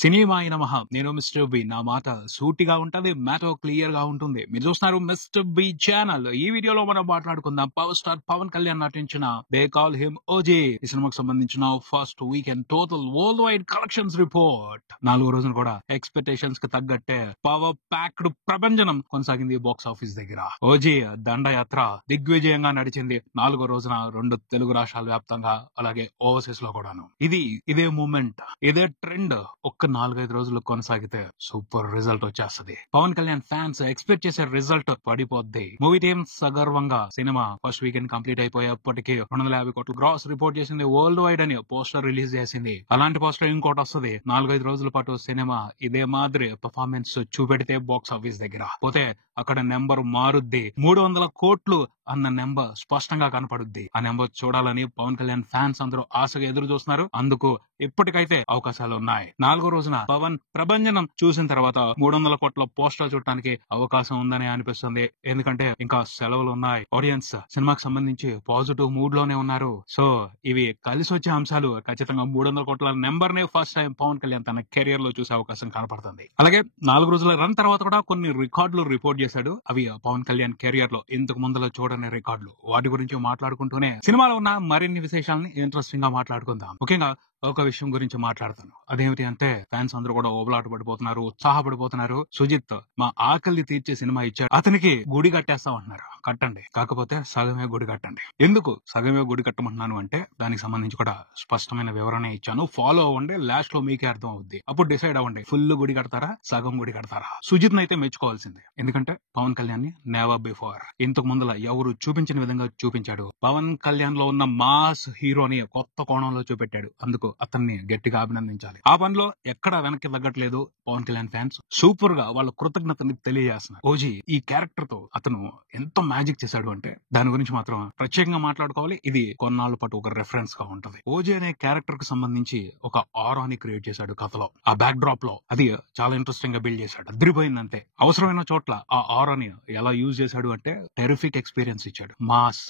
సినిమాయి నమః. నేను mister B. నా మాట సూటిగా ఉంటది. మ్యాటర్ క్లియర్ గా ఉంటుంది. మీరు చూస్తున్నారు మిస్టర్ బి ఛానల్. ఈ వీడియోలో మనం మాట్లాడుకుందాం పవర్ స్టార్ పవన్ కళ్యాణ్ నటించిన దే కాల్ హిమ్ ఓజీ ఈ సినిమాకు సంబంధించిన first weekend total world wide collections report. 4 రోజులు కూడా ఎక్స్పెక్టేషన్స్ కి తగ్గట్టే పవర్ ప్యాక్డ్ ప్రభంజనం కొనసాగింది బాక్స్ ఆఫీస్ దగ్గర. ఓజీ దండయాత్ర దిగ్విజయంగా నడిచింది. 4వ రోజున 2 తెలుగు రాష్ట్రాల వ్యాప్తంగా అలాగే ఓవర్సీస్ లో కూడాను. ఇదే మూమెంట్, ఇదే ట్రెండ్ 4-5 రోజులు కొనసాగితే సూపర్ రిజల్ట్ వచ్చేస్తది. పవన్ కళ్యాణ్ ఫ్యాన్స్ ఎక్స్పెక్ట్ చేసే రిజల్ట్ పడిపోద్ది. మూవీ టీమ్ సగర్వంగా సినిమా ఫస్ట్ వీకెండ్ కంప్లీట్ అయిపోయేప్పటికీ 250 కోట్ల గ్రాస్ రిపోర్ట్ చేసింది. వరల్డ్ వైడ్ అని పోస్టర్ రిలీజ్ చేసింది. అలాంటి పోస్టర్ ఇంకోటి వస్తుంది. 4-5 రోజుల పాటు సినిమా ఇదే మాదిరి పర్ఫార్మెన్స్ చూపెడితే బాక్స్ ఆఫీస్ దగ్గర పోతే అక్కడ నెంబర్ మారుద్ది. 300 కోట్లు అన్న నెంబర్ స్పష్టంగా కనపడుద్ది. ఆ నెంబర్ చూడాలని పవన్ కళ్యాణ్ ఫ్యాన్స్ అందరూ ఆశగా ఎదురు చూస్తున్నారు. అందుకు ఇప్పటికైతే అవకాశాలు ఉన్నాయి. 4వ రోజున పవన్ ప్రభంజనం చూసిన తర్వాత 300 కోట్ల పోస్టర్ చూడటానికి అవకాశం ఉందని అనిపిస్తుంది. ఎందుకంటే ఇంకా సెలవులు ఉన్నాయి. ఆడియన్స్ సినిమాకి సంబంధించి పాజిటివ్ మూడ్ లోనే ఉన్నారు. సో ఇవి కలిసి వచ్చే అంశాలు. ఖచ్చితంగా 300 కోట్ల నెంబర్ నే ఫస్ట్ టైం పవన్ కళ్యాణ్ తన కెరియర్ లో చూసే అవకాశం కనపడుతుంది. అలాగే 4 రోజుల రన్ తర్వాత కూడా కొన్ని రికార్డులు రిపోర్ట్ చేశాడు. అవి పవన్ కళ్యాణ్ కెరియర్ లో ఇంతకు ముందులో చూడని రికార్డులు. వాటి గురించి మాట్లాడుకుంటూనే సినిమాలో ఉన్న మరిన్ని విశేషాలని ఇంట్రెస్టింగ్ గా మాట్లాడుకుందాం. ముఖ్యంగా ఒక విషయం గురించి మాట్లాడతాను. అదేమిటి అంటే ఫ్యాన్స్ అందరూ కూడా ఓబలాట పడిపోతున్నారు, ఉత్సాహపడిపోతున్నారు. సుజిత్ మా ఆకలి తీర్చే సినిమా ఇచ్చాడు, అతనికి గుడి కట్టేస్తాం అంటున్నారు. కట్టండి, కాకపోతే సగమే గుడి కట్టండి. ఎందుకు సగమే గుడి కట్టమంటున్నాను అంటే దానికి సంబంధించి కూడా స్పష్టమైన వివరణ ఇచ్చాను. ఫాలో అవ్వండి, లాస్ట్ లో మీకే అర్థం అవుద్ది. అప్పుడు డిసైడ్ అవ్వండి, ఫుల్ గుడి కడతారా సగం గుడి కడతారా. సుజిత్ అయితే మెచ్చుకోవాల్సిందే. ఎందుకంటే పవన్ కళ్యాణ్ ని నెవర్ బిఫోర్ ఇంతకు ముందుల ఎవరు చూపించిన విధంగా చూపించాడు. పవన్ కళ్యాణ్ లో ఉన్న మాస్ హీరోని కొత్త కోణంలో చూపెట్టాడు. అందుకు అతన్ని గట్టిగా అభినందించాలి. ఆ పనిలో ఎక్కడ వెనక్కి తగ్గట్లేదు పవన్ కళ్యాణ్ ఫ్యాన్స్. సూపర్ గా వాళ్ళ కృతజ్ఞతని తెలియజేస్తున్నారు. ఓజీ ఈ క్యారెక్టర్ తో అతను ఎంత మ్యాజిక్ చేశాడు అంటే దాని గురించి మాత్రం ప్రత్యేకంగా మాట్లాడుకోవాలి. ఇది కొన్నాళ్ళ పాటు ఒక రెఫరెన్స్ గా ఉంటది. ఓజీ అనే క్యారెక్టర్ కి సంబంధించి ఒక ఆరాని క్రియేట్ చేశాడు కథలో. ఆ బ్యాక్ డ్రాప్ లో అది చాలా ఇంట్రెస్టింగ్ గా బిల్డ్ చేశాడు. అదిరిపోయిందంటే అవసరమైన చోట్ల ఆ ఆరాని ఎలా యూజ్ చేశాడు అంటే టెరిఫిక్ ఎక్స్పీరియన్స్ ఇచ్చాడు. మాస్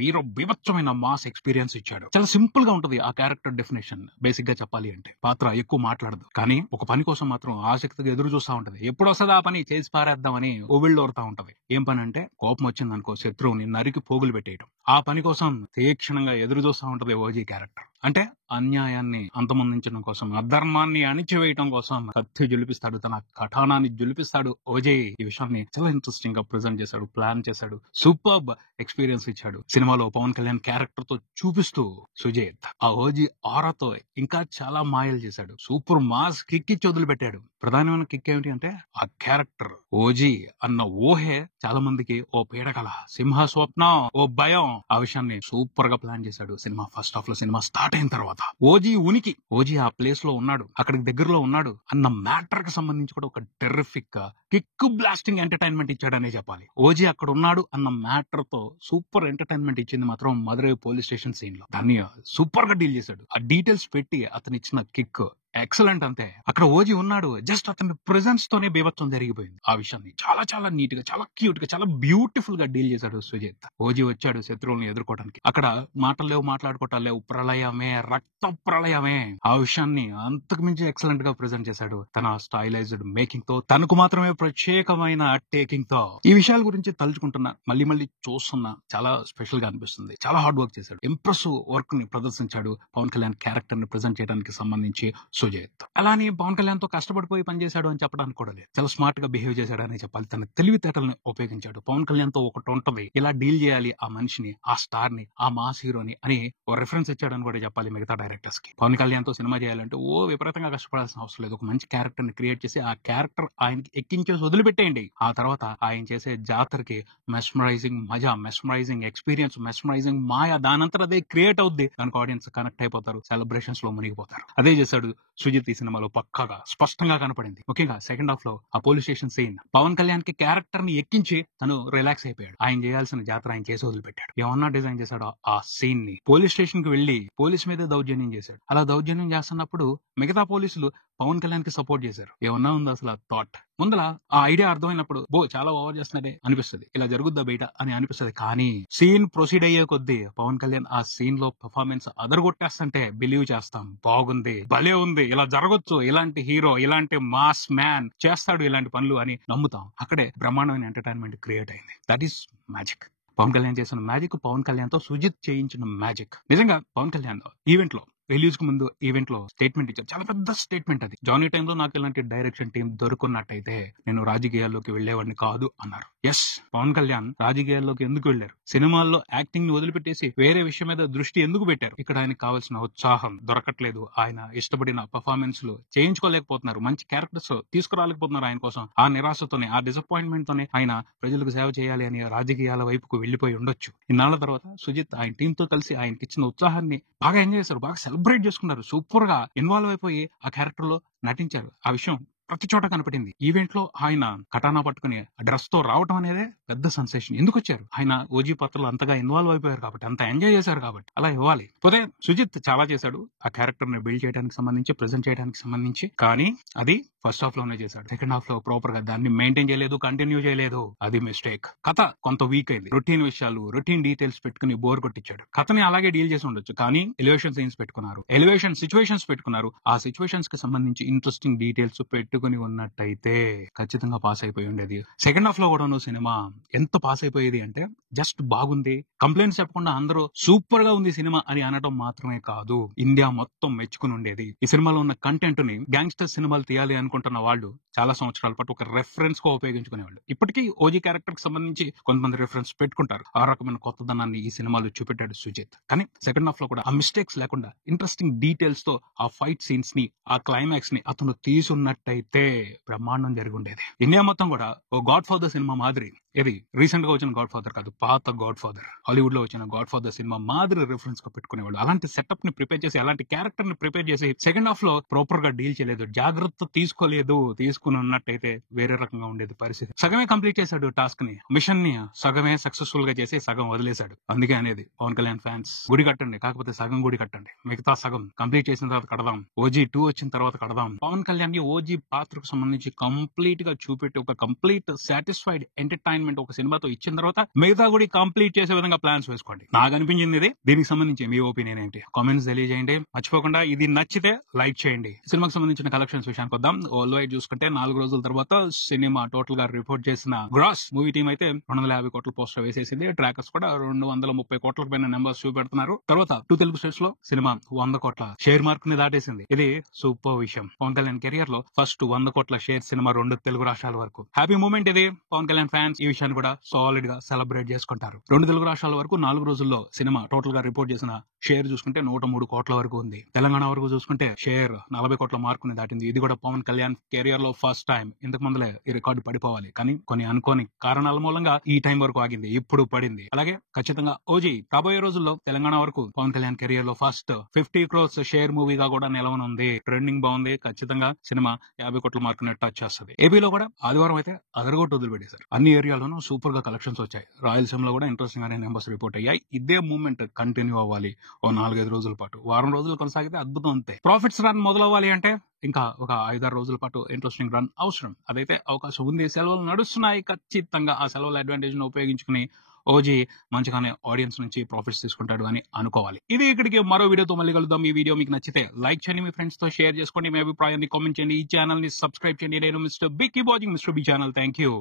వీర బీభత్సమైన మాస్ ఎక్స్పీరియన్స్ ఇచ్చాడు. చాలా సింపుల్ గా ఉంటది ఆ క్యారెక్టర్ డెఫినేషన్. బేసిక్ గా చెప్పాలి అంటే పాత్ర ఎక్కువ మాట్లాడదు, కానీ ఒక పని కోసం మాత్రం ఆసక్తిగా ఎదురు చూస్తా ఉంటది. ఎప్పుడు వస్తుందా ఆ పని చేసి పారేద్దామని ఓవిళ్ళోరుతా ఉంటది. ఏం పని అంటే కోపం వచ్చిందనుకో శత్రువుని నరికి పోగులు పెట్టేయడం. ఆ పని కోసం తీక్షణంగా ఎదురు చూస్తా ఉంటది ఓజీ క్యారెక్టర్. అంటే అన్యాయాన్ని అంతమొందించడం కోసం, అధర్మాన్ని అణిచివేయడం కోసం కత్తి జులిపిస్తాడు, తన కఠానాన్ని జులిపిస్తాడు ఓజీ. ఈ విషయాన్ని చాలా ఇంట్రెస్టింగ్ గా ప్రెజెంట్ చేశాడు, ప్లాన్ చేశాడు, సూపర్బ్ ఎక్స్పీరియన్స్ ఇచ్చాడు. సినిమాలో పవన్ కళ్యాణ్ క్యారెక్టర్ తో చూపిస్తూ సుజిత్ ఆ ఓజీ ఆరాతో ఇంకా చాలా మాయలు చేశాడు. సూపర్ మాస్ కిక్ ఇచ్చి వదిలిపెట్టాడు. ప్రధానమైన కిక్ ఏమిటి అంటే ఆ క్యారెక్టర్ ఓజీ అన్న ఊహే చాలా మందికి ఓ పీడకల, సింహ స్వప్నం, ఓ భయం. ఆ విషయాన్ని సూపర్ గా ప్లాన్ చేశాడు. సినిమా ఫస్ట్ హాఫ్ లో సినిమా స్టార్ట్ అయిన తర్వాత ఓజీ ఉనికి, ఓజీ ఆ ప్లేస్ లో ఉన్నాడు, అక్కడికి దగ్గరలో ఉన్నాడు అన్న మ్యాటర్ కి సంబంధించి కూడా ఒక టెర్రిఫిక్ కిక్ బ్లాస్టింగ్ ఎంటర్టైన్మెంట్ ఇచ్చాడనే చెప్పాలి. ఓజీ అక్కడ ఉన్నాడు అన్న మ్యాటర్ తో సూపర్ ఎంటర్టైన్మెంట్ ఇచ్చింది మాత్రం మధురై పోలీస్ స్టేషన్ సీన్ లో. దాన్ని సూపర్ గా డీల్ చేశాడు. ఆ డీటెయిల్స్ పెట్టి అతను ఇచ్చిన కిక్ ఎక్సలెంట్. అంతే, అక్కడ ఓజీ ఉన్నాడు, జస్ట్ అతని ప్రెజెన్స్ తోనే బీభత్సం జరిగిపోయింది. ఆ విషయాన్ని చాలా చాలా నీట్ గా, చాలా క్యూట్ గా, చాలా బ్యూటిఫుల్ గా డీల్ చేశాడు సుజిత్. ఓజీ వచ్చాడు శత్రువులను ఎదుర్కోవడానికి. అక్కడ మాటలు లేవు, మాట్లాడుకోవటాలు లేవు, ప్రళయమే, రక్త ప్రళయమే. ఆ విషయాన్ని అంతకు మించి ఎక్సలెంట్ గా ప్రెజెంట్ చేశాడు తన స్టైలైజ్డ్ మేకింగ్ తో, తనకు మాత్రమే ప్రత్యేకమైన టేకింగ్ తో. ఈ విషయాల గురించి తలుచుకుంటున్నా, మళ్ళీ మళ్ళీ చూస్తున్నా, చాలా స్పెషల్ గా అనిపిస్తుంది. చాలా హార్డ్ వర్క్ చేశాడు, ఇంప్రెసివ్ వర్క్ ని ప్రదర్శించాడు పవన్ కళ్యాణ్ క్యారెక్టర్ ని ప్రెజెంట్ చేయడానికి సంబంధించి సుజిత్. అలానే పవన్ కళ్యాణ్ తో కష్టపడిపోయి పనిచేశాడు అని చెప్పడానికి కూడా లేదు. చాలా స్మార్ట్ గా బిహేవ్ చేశాడని చెప్పాలి. తన తెలివితేటలను ఉపయోగించాడు. పవన్ కళ్యాణ్ తో ఒకటి ఉంటది, ఇలా డీల్ చేయాలి ఆ మనిషిని, ఆ స్టార్ ని, ఆ మాస్ హీరోని అని ఓ రిఫరెన్స్ ఇచ్చాడని కూడా చెప్పాలి మిగతా డైరెక్టర్స్ కి. పవన్ కళ్యాణ్ తో సినిమా చేయాలంటే ఓ విపరీతంగా కష్టపడాల్సిన అవసరం లేదు. ఒక మంచి క్యారెక్టర్ ని క్రియేట్ చేసి ఆ క్యారెక్టర్ ఆయనకి ఎక్కించేసి వదిలిపెట్టేయండి. ఆ తర్వాత ఆయన చేసే జాతరకి మెస్మరైజింగ్ మజా, మెస్మరైజింగ్ ఎక్స్పీరియన్స్, మెస్మరైజింగ్ మాయ దానంతా అదే క్రియేట్ అవుద్ది. దానికి ఆడియన్స్ కనెక్ట్ అయిపోతారు, సెలబ్రేషన్స్ లో మునిగిపోతారు. అదే చేశాడు సుజిత్. ఈ సినిమాలో పక్కాగా స్పష్టంగా కనపడింది. ముఖ్యంగా సెకండ్ హాఫ్ లో ఆ police station scene Pawan Kalyan కి క్యారెక్టర్ ని ఎక్కించి తను రిలాక్స్ అయిపోయాడు. ఆయన చేయాల్సిన జాతర ఆయన చేసి వదిలిపెట్టాడు. ఏమన్నా డిజైన్ చేశాడు ఆ సీన్ ని. పోలీస్ స్టేషన్ కి వెళ్లి పోలీస్ మీదే దౌర్జన్యం చేశాడు. అలా దౌర్జన్యం చేస్తున్నప్పుడు మిగతా పోలీసులు పవన్ కళ్యాణ్ కి సపోర్ట్ చేశారు. ఏమన్నా ఉంది అసలు ఆ థాట్. ముందల ఆ ఐడియా అర్థమైనప్పుడు చాలా ఓవర్ చేస్తున్నదే అనిపిస్తుంది, ఇలా జరుగుద్దా బయట అని అనిపిస్తుంది. కానీ సీన్ ప్రొసీడ్ అయ్యే కొద్దీ పవన్ కళ్యాణ్ ఆ సీన్ లో పర్ఫార్మెన్స్ అదరగొట్టేస్తుంటే బిలీవ్ చేస్తాం, బాగుంది, భలే ఉంది, ఇలా జరగొచ్చు, ఇలాంటి హీరో, ఇలాంటి మాస్ మ్యాన్ చేస్తాడు ఇలాంటి పనులు అని నమ్ముతాం. అక్కడే బ్రహ్మాండమైన ఎంటర్టైన్మెంట్ క్రియేట్ అయింది. That is magic. Pawan Kalyan చేసిన మ్యాజిక్, పవన్ కళ్యాణ్ తో సుజిత్ చేయించిన మ్యాజిక్. నిజంగా పవన్ కళ్యాణ్ ఈవెంట్ లో, రిలీజ్ కు ముందు ఈవెంట్ లో స్టేట్మెంట్ ఇచ్చారు. చాలా పెద్ద స్టేట్మెంట్ అది. జానీ టైంలో నాకు ఇలాంటి డైరెక్షన్ టీం దొరుకున్నట్టయితే నేను రాజకీయాల్లోకి వెళ్లేవాడిని కాదు అన్నారు. ఎస్, పవన్ కళ్యాణ్ రాజకీయాల్లోకి ఎందుకు వెళ్లారు? సినిమాల్లో యాక్టింగ్ ని వదిలిపెట్టేసి వేరే విషయం మీద దృష్టి ఎందుకు పెట్టారు? ఇక్కడ ఆయనకు కావాల్సిన ఉత్సాహం దొరకట్లేదు. ఆయన ఇష్టపడిన పర్ఫార్మెన్స్ లు చేయించుకోలేకపోతున్నారు, మంచి క్యారెక్టర్స్ తీసుకురాలేకపోతున్నారు. ఆయన కోసం ఆ నిరాశతోనే, ఆ డిసప్పాయింట్మెంట్ తోనే ఆయన ప్రజలకు సేవ చేయాలి అని రాజకీయాల వైపుకు వెళ్లిపోయి ఉండొచ్చు. ఇన్నాళ్ల తర్వాత సుజిత్ ఆయన టీం తో కలిసి ఆయనకి ఇచ్చిన ఉత్సాహాన్ని బాగా ఎంజాయ్ చేశారు, బాగా సెలబ్రేట్ చేసుకున్నారు. సూపర్ గా ఇన్వాల్వ్ అయిపోయి ఆ క్యారెక్టర్ లో నటించారు. ఆ విషయం ప్రతి చోట కనపడింది. ఈవెంట్ లో ఆయన కటానా పట్టుకుని డ్రెస్ తో రావడం అనేది పెద్ద సెన్సేషన్. ఎందుకు వచ్చారు? ఆయన ఓజీ పాత్రలో అంతగా ఇన్వాల్వ్ అయిపోయారు కాబట్టి, అంత ఎంజాయ్ చేశారు కాబట్టి అలా ఇవ్వాలి. పోతే సుజిత్ చాలా చేశాడు ఆ క్యారెక్టర్ ని బిల్డ్ చేయడానికి సంబంధించి, ప్రెజెంట్ చేయడానికి సంబంధించి. కానీ అది ఫస్ట్ హాఫ్ లోనే చేశాడు. సెకండ్ హాఫ్ లో ప్రాపర్ గా దాన్ని మెయింటైన్ చేయలేదు, కంటిన్యూ చేయలేదు. అది మిస్టేక్. కథ కొంత వీక్ అయింది. రొటీన్ విషయాలు, రొటీన్ డీటెయిల్స్ పెట్టుకుని బోర్ కొట్టించాడు. కథని అలాగే డీల్ చేసి ఉండొచ్చు, కానీ ఎలివేషన్ సీన్స్ పెట్టుకున్నారు, ఎలివేషన్ సిచ్యువేషన్స్ పెట్టుకున్నారు. ఆ సిచ్యువేషన్స్ కి సంబంధించి ఇంట్రెస్టింగ్ డీటెయిల్స్ పెట్టుకుని ఉన్నట్టయితే ఖచ్చితంగా పాస్ అయిపోయి ఉండేది. సెకండ్ హాఫ్ లో కూడా సినిమా ఎంత పాస్ అయిపోయేది అంటే, జస్ట్ బాగుంది, కంప్లైంట్స్ చెప్పకుండా అందరూ సూపర్ గా ఉంది సినిమా అని అనడం మాత్రమే కాదు, ఇండియా మొత్తం మెచ్చుకుని ఉండేది. ఈ సినిమాలో ఉన్న కంటెంట్ ని గ్యాంగ్స్టర్ సినిమాలు తీయాలి అనుకుంటున్న వాళ్ళు చాలా సంవత్సరాల పాటు ఒక రెఫరెన్స్ గా ఉపయోగించుకునేవాళ్ళు. ఇప్పటికీ ఓజీ క్యారెక్టర్ కి సంబంధించి కొంతమంది రెఫరెన్స్ పెట్టుకుంటారు. ఆ రకమైన కొత్తదనాన్ని ఈ సినిమాలో చూపెట్టాడు సుజిత్. కానీ సెకండ్ హాఫ్ లో కూడా ఆ మిస్టేక్స్ లేకుండా ఇంట్రెస్టింగ్ డీటెయిల్స్ తో ఆ ఫైట్ సీన్స్ ని, ఆ క్లైమాక్స్ ని అతను తీసున్నట్టయితే బ్రహ్మాండం జరిగి ఉండేది. ఇండియా మొత్తం కూడా ఓ గాడ్ ఫాదర్ సినిమా మాదిరి, ఇది రీసెంట్ గా వచ్చిన గాడ్ ఫాదర్ కాదు, పాత గాడ్ ఫాదర్, హాలీవుడ్ లో వచ్చిన గాడ్ ఫాదర్ సినిమా మాదిరి రిఫరెన్స్ గా పెట్టుకునేవాళ్ళు. అలాంటి సెటప్ ని ప్రిపేర్ చేసి, అలాంటి క్యారెక్టర్ ని ప్రిపేర్ చేసి సెకండ్ హాఫ్ లో ప్రాపర్ గా డీల్ చేయలేదు, జాగ్రత్త తీసుకోలేదు. తీసుకుని ఉన్నట్టయితే వేరే రకంగా ఉండేది పరిస్థితి. సగమే కంప్లీట్ చేశాడు టాస్క్ ని, మిషన్ ని సగమే సక్సెస్ఫుల్ గా చేసి సగం వదిలేశాడు. అందుకే అనేది పవన్ కళ్యాణ్ ఫ్యాన్స్, గుడి కట్టండి, కాకపోతే సగం గుడి కట్టండి, మిగతా సగం కంప్లీట్ చేసిన తర్వాత కడదాం, ఓజీ 2 వచ్చిన తర్వాత కడదాం. పవన్ కళ్యాణ్ ని ఓజీ పాత్రకు సంబంధించి కంప్లీట్ గా చూపెట్టి ఒక కంప్లీట్ సాటిస్ఫైడ్ ఎంటర్టైన్మెంట్ ఒక సినిమాతో ఇచ్చిన తర్వాత మిగతా కూడా కంప్లీట్ చేసే విధంగా ప్లాన్స్ వేసుకోండి. నాకు అనిపించింది ఇది. దీనికి సంబంధించి మీ ఒపీనియన్ ఏంటి? కామెంట్స్ తెలియజేయండి. మర్చిపోకుండా ఇది నచ్చితే లైక్ చేయండి. సినిమాకి సంబంధించిన కలెక్షన్స్ విషయానికి వద్దాం. వరల్డ్ వైడ్ చూసుకుంటే 4 రోజుల తర్వాత సినిమా టోటల్ గా రిపోర్ట్ చేసిన గ్రాస్ మూవీ టీం అయితే 250 కోట్ల పోస్టర్ వేసేసింది. ట్రాకర్స్ కూడా 230 కోట్లకు పైన నెంబర్స్ చూపెడుతున్నారు. తర్వాత 2 తెలుగు స్టేట్స్ లో సినిమా 100 కోట్ల షేర్ మార్క్ ని దాటేసింది. ఇది సూపర్ విషయం. పవన్ కళ్యాణ్ కెరియర్ లో ఫస్ట్ 100 కోట్ల షేర్ సినిమా 2 తెలుగు రాష్ట్రాల వరకు. హ్యాపీ మూమెంట్ ఇది. పవన్ కళ్యాణ్ ఫ్యాన్స్ ఈ విషయాన్ని కూడా సాలిడ్ గా సెలబ్రేట్ చేసుకుంటారు. 2 తెలుగు రాష్ట్రాల వరకు 4 రోజుల్లో సినిమా టోటల్ గా రిపోర్ట్ చేసిన షేర్ చూసుకుంటే 103 కోట్ల వరకు ఉంది. తెలంగాణ వరకు చూసుకుంటే షేర్ 40 కోట్ల మార్కుని దాటింది. ఇది కూడా పవన్ కళ్యాణ్ కెరియర్ లో ఫస్ట్ టైం. ఇంతకు ముందులే ఈ రికార్డు పడిపోవాలి, కానీ కొన్ని అనుకోని కారణాల మూలంగా ఈ టైం వరకు ఆగింది, ఇప్పుడు పడింది. అలాగే ఖచ్చితంగా ఓజీ రాబోయే రోజుల్లో తెలంగాణ వరకు పవన్ కళ్యాణ్ కెరియర్ లో ఫస్ట్ 50 క్రోర్స్ షేర్ మూవీగా కూడా నిలవనుంది. ట్రెండింగ్ బాగుంది. ఖచ్చితంగా సినిమా 50 కోట్ల మార్కుని టచ్ చేస్తుంది. ఏపీలో కూడా ఆదివారం అయితే అదరగొట్టు వదిలిపెట్టేశారు. అన్ని ఏరియాలోనూ సూపర్ గా కలెక్షన్స్ వచ్చాయి. రాయలసీమలో కూడా ఇంట్రెస్టింగ్ అనే నెంబర్స్ రిపోర్ట్ అయ్యాయి. ఇదే మూవ్మెంట్ కంటిన్యూ అవ్వాలి ఓ 4-5 రోజుల పాటు. వారం రోజులు కొనసాగితే అద్భుతం. అంతే. ప్రాఫిట్స్ రన్ మొదలవ్వాలి అంటే ఇంకా ఒక 5-6 రోజుల పాటు ఇంట్రెస్టింగ్ రన్ అవసరం. అదైతే అవకాశం ఉంది. సెలవులు నడుస్తున్నాయి. ఖచ్చితంగా ఆ సెలవుల అడ్వాంటేజ్ ను ఉపయోగించుకుని ఓజీ మంచిగానే ఆడియన్స్ నుంచి ప్రాఫిట్స్ తీసుకుంటాడు అని అనుకోవాలి. ఇది ఇక్కడికి మరో వీడియోతో మళ్ళీ కలుద్దాం. ఈ వీడియో మీకు నచ్చితే లైక్ చేయండి, మీ ఫ్రెండ్స్ తో షేర్ చేసుకోండి, మీ అభిప్రాయాన్ని కామెంట్ చేయండి, ఈ ఛానల్ ని సబ్స్క్రైబ్ చేయండి. నేను mister B, keep watching mister B channel. Thank you.